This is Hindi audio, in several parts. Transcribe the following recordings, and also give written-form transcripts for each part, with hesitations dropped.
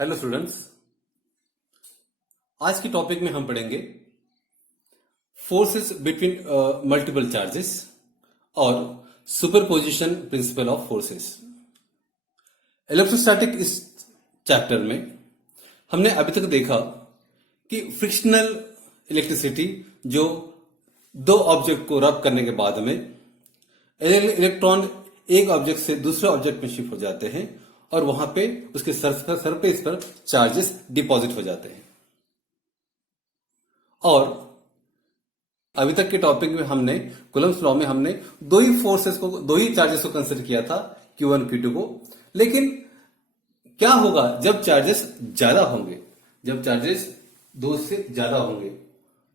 हेलो स्टूडेंट्स, आज की टॉपिक में हम पढ़ेंगे फोर्सेस बिटवीन मल्टीपल चार्जेस और superposition principle of forces. Electrostatic इस चैप्टर में हमने अभी तक देखा कि फ्रिक्शनल इलेक्ट्रिसिटी जो दो ऑब्जेक्ट को रब करने के बाद में इलेक्ट्रॉन एक ऑब्जेक्ट से दूसरे ऑब्जेक्ट में शिफ्ट हो जाते हैं और वहां पे उसके सरफेस पर चार्जेस डिपॉजिट हो जाते हैं। और अभी तक के टॉपिक में हमने कूलम्ब्स लॉ में हमने दो ही चार्जेस को कंसिडर किया था, Q1 Q2 को। लेकिन क्या होगा जब चार्जेस ज्यादा होंगे, जब चार्जेस दो से ज्यादा होंगे?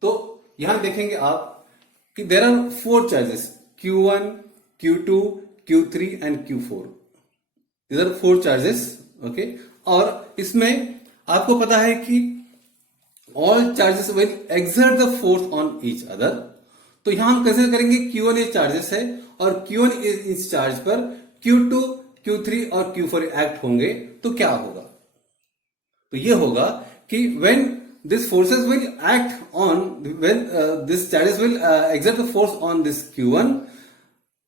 तो यहां देखेंगे आप कि there are 4 charges, Q1, Q2, Q3 and Q4। These are 4 charges, okay. और इसमें आपको पता है कि all charges will exert the force on each other. तो यहां हम कैसे करेंगे, Q1 ये चार्जेस है और Q1 इस चार्ज पर Q2, Q3 और Q4 एक्ट होंगे तो क्या होगा? तो ये होगा कि when this forces will act on when this charges will exert the force on this Q1,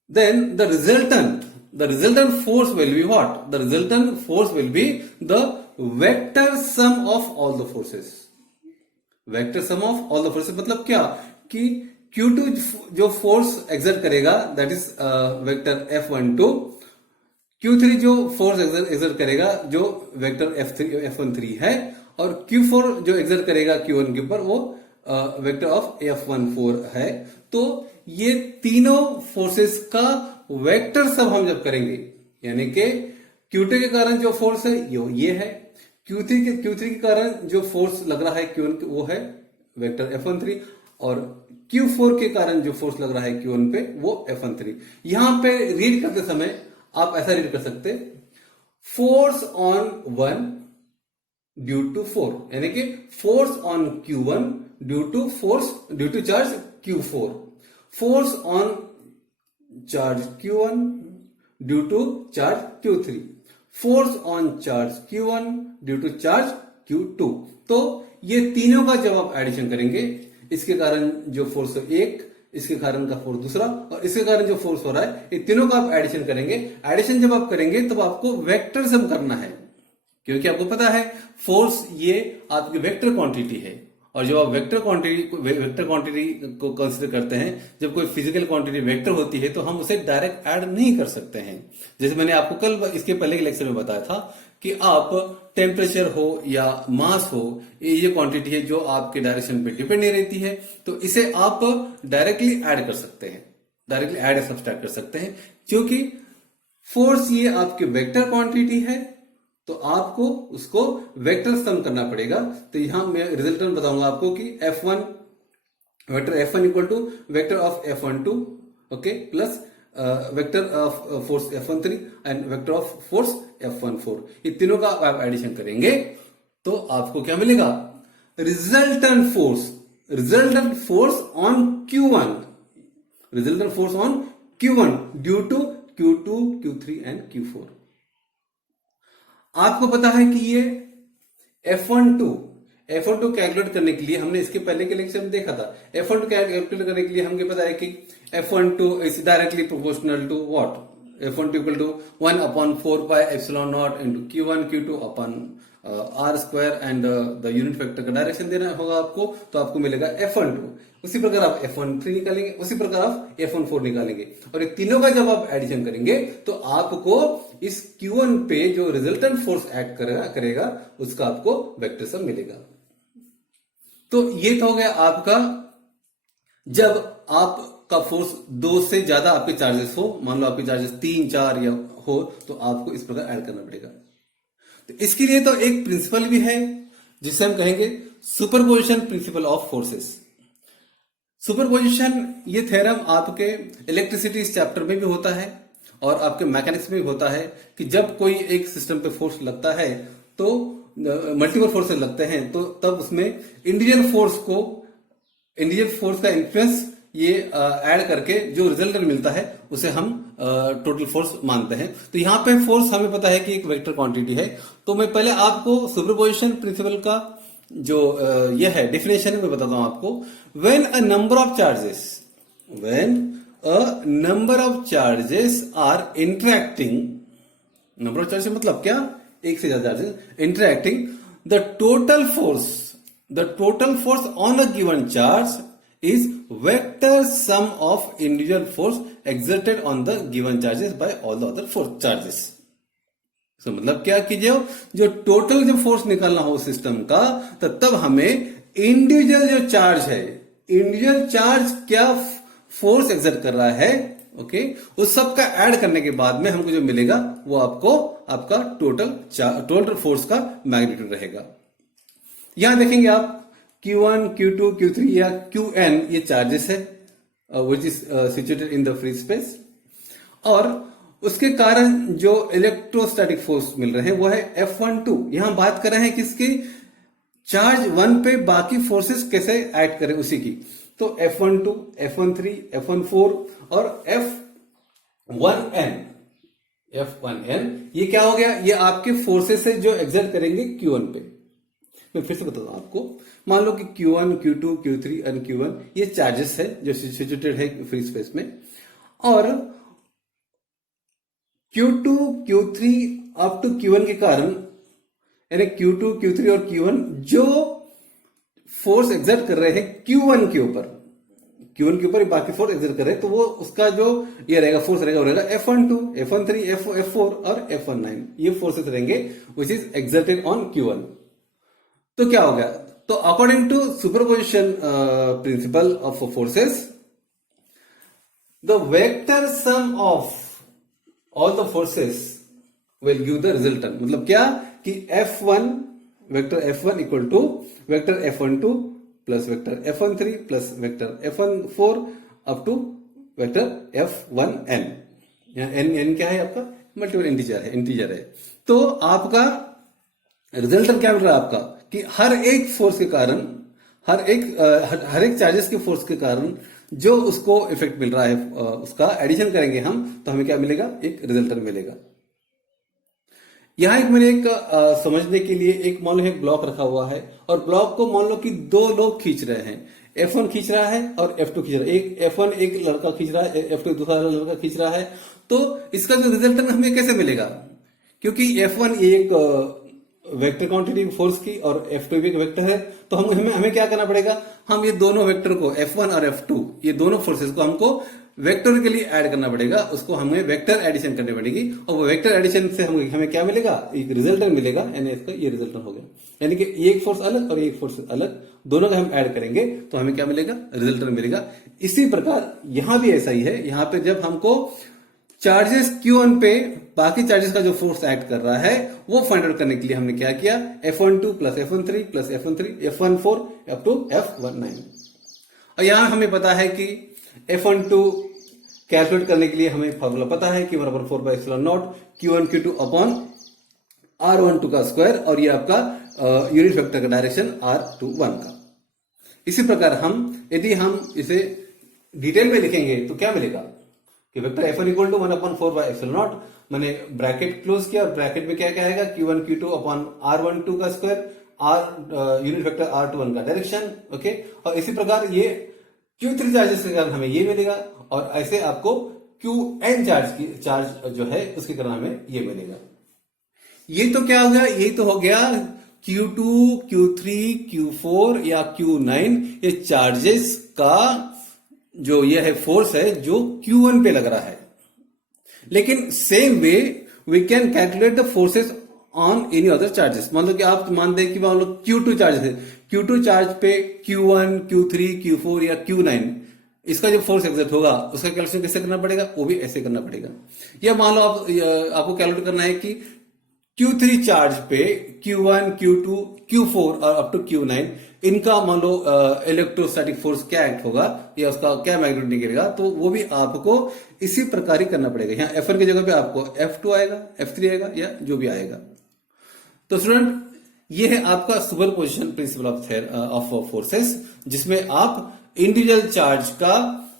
then the resultant force will be what? The resultant force will be the vector sum of all the forces. Vector sum of all the forces मतलब क्या कि Q2 जो फोर्स एक्सर्ट करेगा that is vector F12, Q3 जो फोर्स एक्सर्ट करेगा जो वेक्टर F13 है, और Q4 जो एक्सर्ट करेगा Q1 के ऊपर वो वेक्टर ऑफ F14 है। तो ये तीनों फोर्सेस का वेक्टर सब हम जब करेंगे, यानी कि Q2 के कारण जो फोर्स है ये है, Q3 के कारण जो फोर्स लग रहा है Q1 वो है वेक्टर F13, और Q4 के कारण जो फोर्स लग रहा है Q1 पे वो F13। यहां पे रीड करते समय आप ऐसा रीड कर सकते, फोर्स ऑन 1 ड्यू टू 4, यानी कि force on Q1 due to charge Q4, force on charge Q1 due to charge Q3, force on charge Q1 due to charge Q2। तो ये तीनों का जब आप एडिशन करेंगे, इसके कारण जो फोर्स है एक, इसके कारण का फोर्स दूसरा, और इसके कारण जो फोर्स हो रहा है, ये तीनों का आप एडिशन करेंगे। एडिशन जब आप करेंगे तब आपको वेक्टर सम करना है, क्योंकि आपको पता है फोर्स ये आपकी वेक्टर क्वांटिटी है, और जब आप वेक्टर क्वांटिटी को कंसीडर करते हैं, जब कोई फिजिकल क्वांटिटी वेक्टर होती है तो हम उसे डायरेक्ट ऐड नहीं कर सकते हैं। जैसे मैंने आपको कल इसके पहले के लेक्चर में बताया था कि आप टेम्परेचर हो या मास हो, ये क्वांटिटी है जो आपके डायरेक्शन पे डिपेंड नहीं रहती है, तो इसे आप डायरेक्टली ऐड कर सकते हैं, डायरेक्टली ऐड या सब्सट्रैक्ट कर सकते हैं। क्योंकि फोर्स ये आपकी वेक्टर क्वांटिटी है तो आपको उसको वेक्टर सम करना पड़ेगा। तो यहां मैं रिजल्टेंट बताऊंगा आपको कि F1 vector F1 equal to vector of F12, okay, plus vector of force F13 and vector of force F14। ये तीनों का आप एडिशन करेंगे तो आपको क्या मिलेगा, resultant force on Q1 due to Q2, Q3 and Q4। आपको पता है कि ये F12 कैलकुलेट करने के लिए हमने इसके पहले के लेक्चर में देखा था। F12 कैलकुलेट करने के लिए हमें पता है कि F12 is directly proportional to what, F12 equal to 1/4 pi epsilon naught into Q1 Q2 upon R square, and the unit vector का डायरेक्शन देना होगा आपको, तो आपको मिलेगा F12। उसी प्रकार आप F13 निकालेंगे, उसी प्रकार आप F14 निकालेंगे, और ये तीनों का जब आप एडिशन करेंगे तो आपको इस Q1 पे जो रिजल्टेंट फोर्स एक्ट करेगा उसका आपको वेक्टर सम मिलेगा। तो ये तो हो गया आपका, जब आपका फोर्स दो से ज्यादा आपके चार्जेस हो, मान लो आपके चार्जेस 3, 4 या हो, तो आपको इस प्रकार ऐड करना पड़ेगा। तो इसके लिए तो एक प्रिंसिपल भी है जिसे हम कहेंगे superposition principle of forces. Superposition ये थ्योरम आपके इलेक्ट्रिसिटी इस चैप्टर में भी होता है और आपके मैकेनिक्स में भी होता है कि जब कोई एक सिस्टम पे फोर्स लगता है तो मल्टीपल फोर्सेस लगते हैं, तो तब उसमें इंडिविजुअल फोर्स का इन्फ्लुएंस ये ऐड करके जो रिजल्टेंट मिलता है उसे हम टोटल फोर्स मानते हैं। तो यहाँ पे फोर्स हमें पता है कि एक वेक्टर क्वांटिटी है। तो मैं पहले आपको सुपरपोजिशन प्रिंसिपल का जो यह है डेफिनेशन है मैं बताता हूं आपको। When a number of charges are interacting, number of charges मतलब क्या, एक से ज्यादा charges interacting, the total force on a given charge is vector sum of individual force exerted on the given charges by all the other force charges। so, मतलब क्या कि जो टोटल जो फोर्स निकालना हो सिस्टम का, तो तब हमें इंडिविजुअल जो चार्ज है, इंडिविजुअल चार्ज क्या फोर्स एक्सर्ट कर रहा है, ओके, उस सब का ऐड करने के बाद में हमको जो मिलेगा वो आपका टोटल फोर्स का मैग्नीट्यूड रहेगा। यहां देखेंगे आप Q1, Q2, Q3 या Qn ये चार्जेस है which is situated in the free space, और उसके कारण जो इलेक्ट्रोस्टैटिक फोर्स मिल रहे हैं वो है F12। यहां बात कर रहे हैं किसकी, चार्ज 1 पे बाकी फोर्सेस कैसे एक्ट करें उसी की। तो F12, F13, F14 और F1n ये क्या हो गया, ये आपके फोर्सेस है जो एक्सर्ट करेंगे Q1 पे। मैं फिर से बताता हूं आपको, मान लो कि Q1, Q2, Q3 और Q1 ये चार्जेस है जो सिचुएटेड है फ्री स्पेस में, और Q2, Q3 up to Q1 के कारण, यानी Q2, Q3 और Q1 जो फोर्स एक्सर्ट कर रहे हैं Q1 के ऊपर बाकी फोर्स एक्सर्ट कर रहे हैं, तो वो उसका जो ये रहेगा फोर्स रहेगा, वो रहेगा F12, F13, F4 और F19, ये फोर्सेस रहेंगे which is exerted on Q1। तो क्या हो गया, तो according to superposition principle of forces, the vector sum of all the forces will give the resultant. मतलब क्या कि F1 vector F1 equal to vector F12 plus vector F13 plus vector F14 up to vector F1n। n क्या है आपका, मल्टीपल इंटीजर है। तो आपका रिजल्टेंट क्या मिल रहा है आपका कि हर एक फोर्स के कारण, हर एक चार्जेस के फोर्स के कारण जो उसको इफेक्ट मिल रहा है उसका एडिशन करेंगे हम, तो हमें क्या मिलेगा, एक रिजल्टेंट मिलेगा। यहां मैंने समझने के लिए एक मान लो एक ब्लॉक रखा हुआ है, और ब्लॉक को मान लो कि दो लोग खींच रहे हैं, F1 खींच रहा है और F2 खींच रहा है। एक F1 एक लड़का खींच रहा है, F2 दूसरा लड़का खींच रहा है। तो इसका जो रिजल्टेंट हमें कैसे मिलेगा, क्योंकि F1 एक वेक्टर क्वांटिटी फोर्स की और F2 भी एक वेक्टर है, तो हमें क्या करना पड़ेगा, हम ये दोनों वेक्टर को F1 और F2 ये दोनों फोर्सेस को हमको वेक्टर के लिए ऐड करना पड़ेगा, उसको हमें वेक्टर एडिशन करनी पड़ेगी, और वो वेक्टर एडिशन से हमें क्या मिलेगा, एक रिजल्टेंट मिलेगा, यानी इसका ये रिजल्टेंट हो गया। यानी कि एक फोर्स अलग और एक फोर्स अलग, दोनों का हम ऐड करेंगे तो हमें क्या मिलेगा, रिजल्टेंट मिलेगा। इसी प्रकार यहां भी ऐसा ही है। यहां पे जब हमको चार्जेस Q1 पे बाकी चार्जेस का जो फोर्स एक्ट कर रहा है वो फाइंड आउट करने के लिए हमने क्या किया, F12 plus F13 plus F14 up to F19। और यहां हमें पता है कि F12 कैलकुलेट करने के लिए हमें फॉर्मूला पता है कि 1/4/0 Q1 Q2 अपॉन R12 का स्क्वायर, और ये आपका यूनिट वेक्टर का डायरेक्शन R21 का। इसी प्रकार यदि हम इसे डिटेल में लिखेंगे तो क्या मिलेगा कि वेक्टर F1 इक्वल टू 1/4/0, मैंने ब्रैकेट क्लोज किया और ब्रैकेट में क्या क्या आएगा, Q1 Q2 अपॉन R12 का स्क्वायर, यूनिट वेक्टर R21 का डायरेक्शन, ओके। और इसी प्रकार ये Q3 चार्जेस के कारण हमें ये मिलेगा, और ऐसे आपको Qn चार्ज जो है उसके कारण हमें ये मिलेगा। ये तो क्या हो गया, ये तो हो गया Q2, Q3, Q4 या Q9 ये चार्जेस का जो ये है फोर्स है जो Q1 पे लग रहा है। लेकिन same way we can calculate the forces on any other charges. मान लो कि आप मान दें कि मान लो Q2 चार्ज है, Q2 चार्ज पे Q1, Q3, Q4 या Q9 इसका जो फोर्स एक्सर्ट होगा उसका कैलकुलेशन कैसे करना पड़ेगा, वो भी ऐसे करना पड़ेगा। या मान लो आपको कैलकुलेट करना है कि Q3 चार्ज पे Q1, Q2, Q4 और अप टू Q9 इनका मान लो इलेक्ट्रोस्टैटिक फोर्स क्या एक्ट होगा या उसका क्या मैग्नीट्यूड निकलेगा, तो वो भी आपको इसी प्रकार ही करना पड़ेगा। यहाँ F1 की जगह पे आपको F2 आएगा, F3 आएगा या जो भी आएगा। तो स्टूडेंट ये है आपका सुपरपोजिशन प्रिंसिपल ऑफ फोर्सेस, जिसमें आप इंडिविजुअल चार्ज का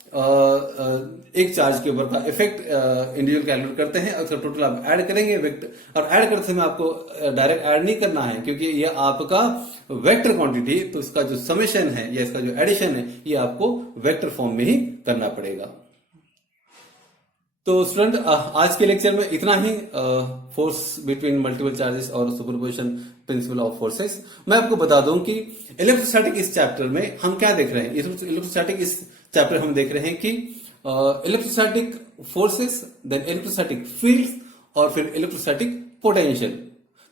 एक चार्ज के ऊपर का इफेक्ट इंडिविजुअल कैलकुलेट करते हैं और उसका टोटल आप ऐड करेंगे वेक्टर। और ऐड करते समय आपको डायरेक्ट ऐड नहीं करना है, क्योंकि ये आपका वेक्टर क्वांटिटी, तो इसका जो समेशन है या इसका जो एडिशन है ये आपको वेक्टर फॉर्म में ही करना पड़ेगा। तो स्टूडेंट आज के लेक्चर में इतना ही, फोर्स बिटवीन मल्टीपल चार्जेस और सुपरपोजिशन प्रिंसिपल ऑफ फोर्सेस। मैं आपको बता दूं कि इलेक्ट्रोस्टैटिक इस चैप्टर में हम क्या देख रहे हैं। इलेक्ट्रोस्टैटिक इस चैप्टर हम देख रहे हैं कि electrostatic forces, then electrostatic fields और फिर इलेक्ट्रोस्टैटिक पोटेंशियल।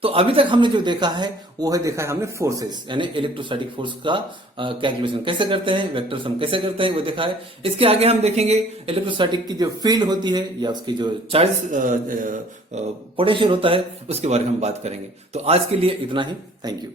तो अभी तक हमने जो देखा है वो है, देखा है हमने फोर्सेस, यानी इलेक्ट्रोस्टैटिक फोर्स का कैलकुलेशन कैसे करते हैं, वेक्टर सम कैसे करते हैं वो देखा है। इसके आगे हम देखेंगे इलेक्ट्रोस्टैटिक की जो फील्ड होती है या उसकी जो चार्ज पोटेंशियल होता है उसके बारे में हम बात करेंगे। तो आज के लिए इतना ही, थैंक यू।